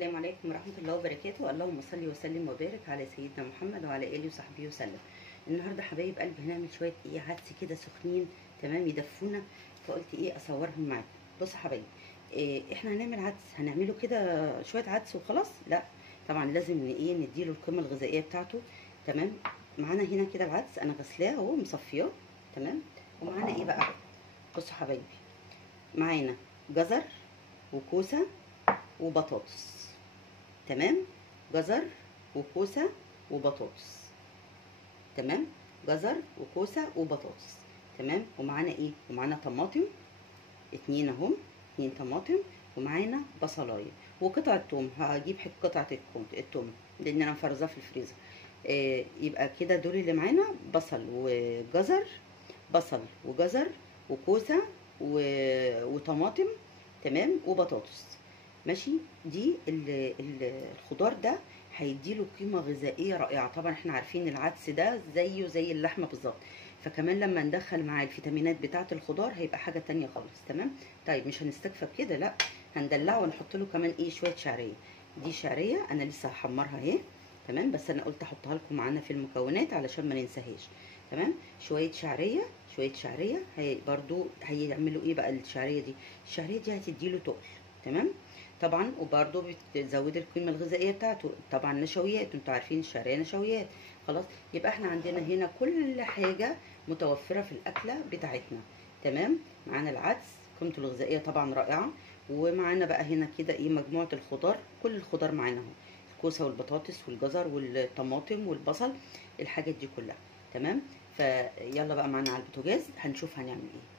السلام عليكم ورحمة الله وبركاته. اللهم صل وسلم وبارك على سيدنا محمد وعلى آله وصحبه وسلم. النهارده حبايب قلب هنعمل شوية عدس كده سخنين تمام يدفونا، فقلت اصورهم معاكم. بصوا حبايب، احنا هنعمل عدس، هنعمله كده شوية عدس وخلاص؟ لا طبعا، لازم نديله القيمة الغذائية بتاعته. تمام. معانا هنا كده العدس انا غسلاه اهو مصفياه. تمام. ومعانا بقى؟ بصوا حبايبي، معانا جزر وكوسة وبطاطس. تمام. جزر وكوسة وبطاطس. تمام. جزر وكوسة وبطاطس. تمام. ومعانا ومعانا طماطم 2 اهم، 2 طماطم، ومعانا بصلايه وقطعة توم. هجيب قطعة التوم لان انا مفرزاه في الفريزر. يبقى كده دول اللي معانا: بصل وجزر، بصل وجزر وكوسة وطماطم. تمام. وبطاطس. ماشي. دي الخضار ده هيديله قيمه غذائيه رائعه. طبعا احنا عارفين العدس ده زيه زي اللحمه بالظبط، فكمان لما ندخل معاه الفيتامينات بتاعه الخضار هيبقى حاجه تانية خالص. تمام. طيب مش هنستكفى بكده، لا، هندلعه ونحط له كمان شويه شعريه. دي شعريه انا لسه هحمرها اهي. تمام. بس انا قلت احطها لكم معانا في المكونات علشان ما ننساهاش. تمام. شويه شعريه، شويه شعريه هي برضو هيعملوا بقى الشعريه دي؟ الشعريه دي هتديله تقل. تمام. طبعا وبرده بتزود القيمه الغذائيه بتاعته. طبعا نشويات، انتوا عارفين الشعريه نشويات. خلاص، يبقى احنا عندنا هنا كل حاجه متوفره في الاكله بتاعتنا. تمام. معانا العدس قيمته الغذائيه طبعا رائعه، ومعانا بقى هنا كده مجموعه الخضار. كل الخضار معانا اهو: الكوسه والبطاطس والجزر والطماطم والبصل، الحاجات دي كلها. تمام. فيلا بقى معانا على البوتاجاز هنشوف هنعمل ايه.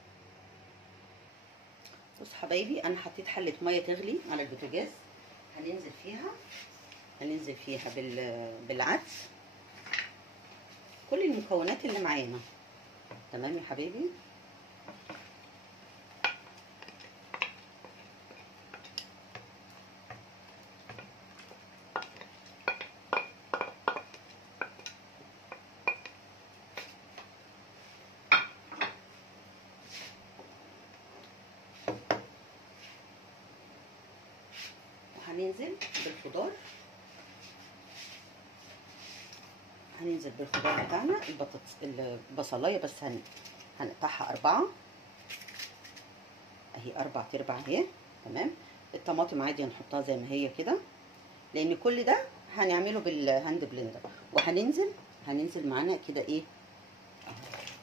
بصوا حبايبي، انا حطيت حله ميه تغلي على البوتاجاز. هننزل فيها بالعدس، كل المكونات اللي معانا. تمام يا حبايبي. وهننزل بالخضار، بتاعنا. البصلايه بس هنقطعها 4 اهي، 4 ارباع اهي. تمام. الطماطم عادي هنحطها زي ما هي كده، لان كل ده هنعمله بالهاند بلندر. وهننزل معانا كده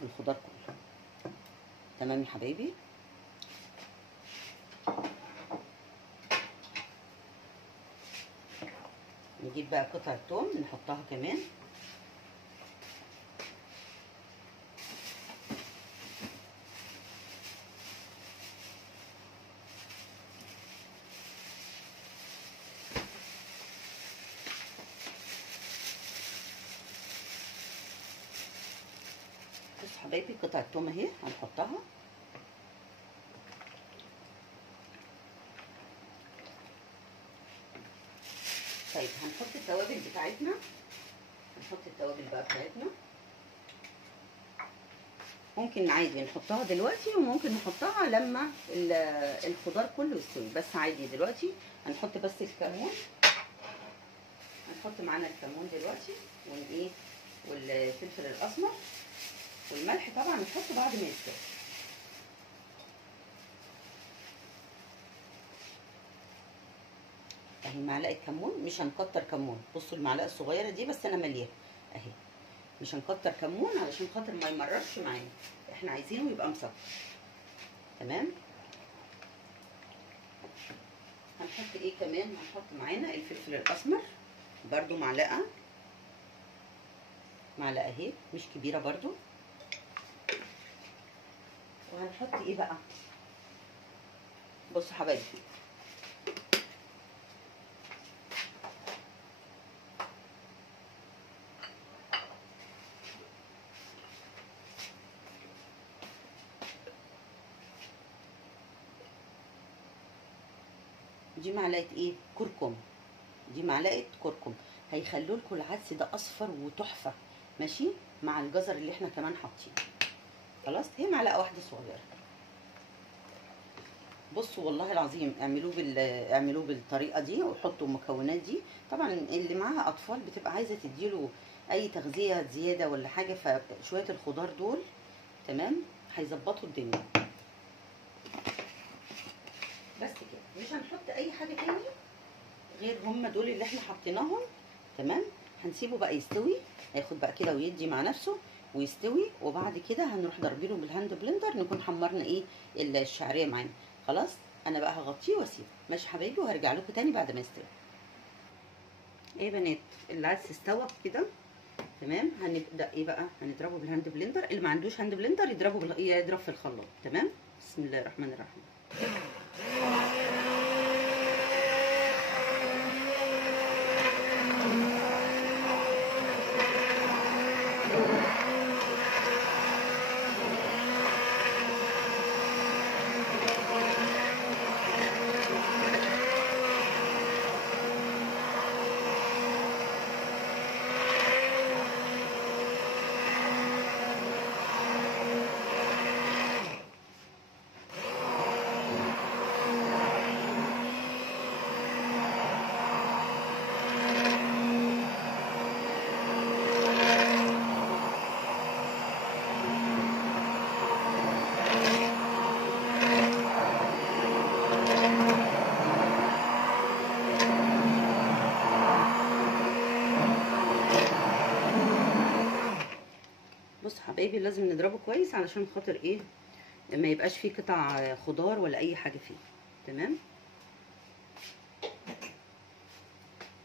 الخضار كله. تمام يا حبايبي. نجيب بقى قطع الثوم نحطها كمان. بصوا حبايبي، قطع الثوم اهي هنحطها. طيب هنحط التوابل بتاعتنا. ممكن عادي نحطها دلوقتي، وممكن نحطها لما الخضار كله يستوي، بس عادي دلوقتي هنحط بس الكمون. هنحط معانا الكمون دلوقتي والفلفل الاسمر والملح طبعا نحطه بعد ما يستوي. اهي معلقه كمون، مش هنكتر كمون. بصوا المعلقه الصغيره دي بس انا مليها اهي، مش هنكتر كمون علشان خاطر ما يمررش معانا، احنا عايزينه يبقى مسكر. تمام. هنحط كمان؟ هنحط معانا الفلفل الاسمر برضو معلقه اهي، مش كبيره برضو. وهنحط بقى؟ بصوا حبايبي، دي معلقه كركم. دي معلقه كركم هيخلوا لكم العدس ده اصفر وتحفه. ماشي. مع الجزر اللي احنا كمان حاطينه. خلاص، هي معلقه واحده صغيره. بصوا والله العظيم اعملوه بالطريقه دي، وحطوا المكونات دي. طبعا اللي معاها اطفال بتبقى عايزه تديله اي تغذيه زياده ولا حاجه، فشويه الخضار دول تمام هيظبطوا الدنيا. بس كده، مش هنحط اي حاجه تاني غير هم دول اللي احنا حطيناهم. تمام، هنسيبه بقى يستوي، هياخد بقى كده ويدي مع نفسه ويستوي، وبعد كده هنروح ضاربينه بالهاند بلندر، نكون حمرنا ايه الشعريه معانا. خلاص انا بقى هغطيه واسيبه ماشي حبايبي، وهرجع لكم تاني بعد ما يستوي. ايه يا بنات، العدس استوى كده تمام. هنبدا ايه بقى، هنضربه بالهاند بلندر. اللي ما عندوش هاند بلندر يضرب في الخلاط. تمام، بسم الله الرحمن الرحيم. بصوا حبايبي، لازم نضربه كويس علشان خاطر ايه، ما يبقاش فيه قطع خضار ولا اي حاجه فيه. تمام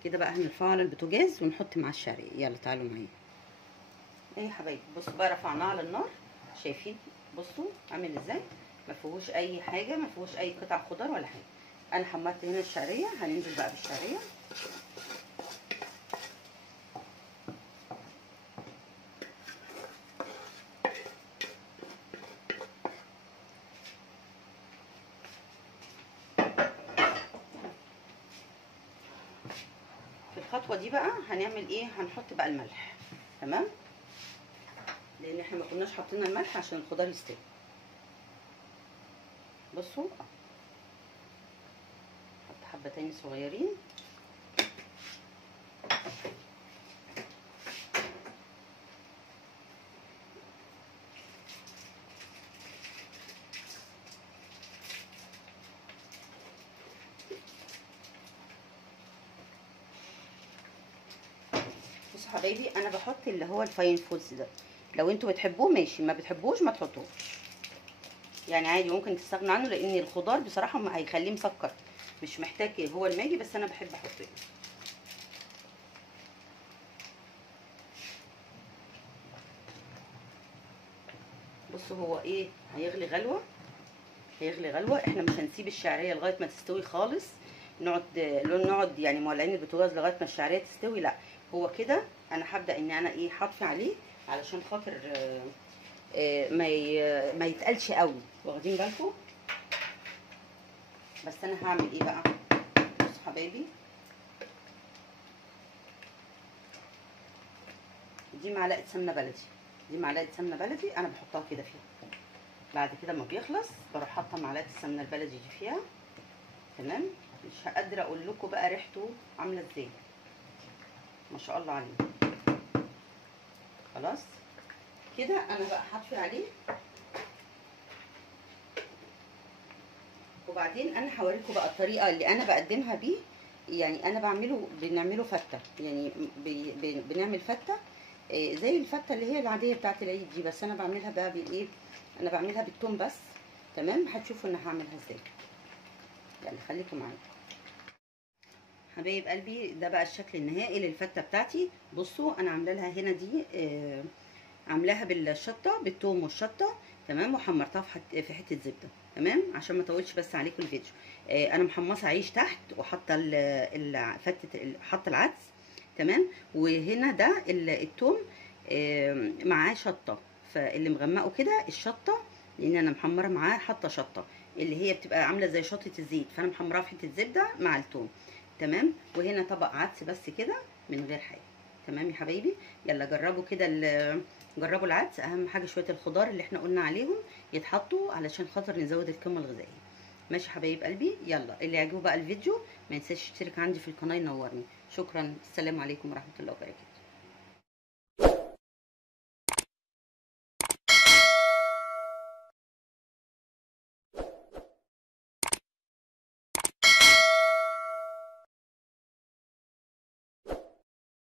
كده بقى هنرفعه على البوتاجاز ونحط معاه الشعريه. يلا تعالوا معايا. ايه يا حبايبي، بصوا بقى رفعناه على النار، شايفين؟ بصوا عامل ازاي، ما فيهوش اي حاجه، ما فيهوش اي قطع خضار ولا حاجه. انا حمرت هنا الشعريه، هننزل بقى بالشعريه. في الخطوه دي بقى هنعمل ايه، هنحط بقى الملح. تمام، لان احنا ما كناش حاطين الملح عشان الخضار يستوي. بصوا حط حبه تاني صغيرين. بصوا حبايبي، انا بحط اللي هو الفاين فودز ده، لو انتوا بتحبوه ماشي، ما بتحبوش ما تحطوش، يعني عادي ممكن تستغنوا عنه، لان الخضار بصراحه ما هيخليه مسكر، مش محتاج هو الماجي، بس انا بحب احطه. بصوا هو ايه، هيغلي غلوه، هيغلي غلوه. احنا مش هنسيب الشعريه لغايه ما تستوي خالص، نقعد يعني مولعين البوتاجاز لغايه ما الشعريه تستوي، لا. هو كده انا هبدا ان انا ايه، هطفي عليه علشان خاطر ما يتقلش قوي، واخدين بالكم؟ بس انا هعمل ايه بقى، بصوا حبايبي، دي معلقه سمنه بلدي، دي معلقه سمنه بلدي انا بحطها كده فيها. بعد كده ما بيخلص بروح حاطه معلقه السمنه البلدي دي فيها. تمام، مش هقدر اقول لكم بقى ريحته عامله ازاي، ما شاء الله عليه. خلاص كده انا بقى هطفي عليه، وبعدين انا هوريكم بقى الطريقه اللي انا بقدمها بيه. يعني انا بنعمله فته، يعني بنعمل فته زي الفته اللي هي العاديه بتاعه العيد دي، بس انا بعملها بقى بايه، انا بعملها بالثوم بس. تمام، هتشوفوا انا هعملها ازاي. يلا خليكم معايا حبايب قلبي. ده بقى الشكل النهائي للفته بتاعتي. بصوا انا عامله لها هنا دي عاملاها بالشطه، بالثوم والشطه. تمام، وحمرتها في حته زبده. تمام، عشان ما اطولش بس عليكم الفيديو. انا محمصه عيش تحت، وحاطه حاطه العدس. تمام، وهنا ده الثوم معاه شطه، فاللي مغمقه كده الشطه، لان انا محمره معاه، حاطه شطه اللي هي بتبقى عامله زي شطه الزيت، فانا محمراها في حته زبده مع الثوم. تمام، وهنا طبق عدس بس كده من غير حاجه. تمام يا حبايبي، يلا جربوا كده جربوا العدس. اهم حاجه شويه الخضار اللي احنا قلنا عليهم يتحطوا علشان خاطر نزود القيمه الغذائيه. ماشي حبايب قلبي. يلا اللي يعجبه بقى الفيديو ما ينساش يشترك عندي في القناه ينورني. شكرا، السلام عليكم ورحمه الله وبركاته.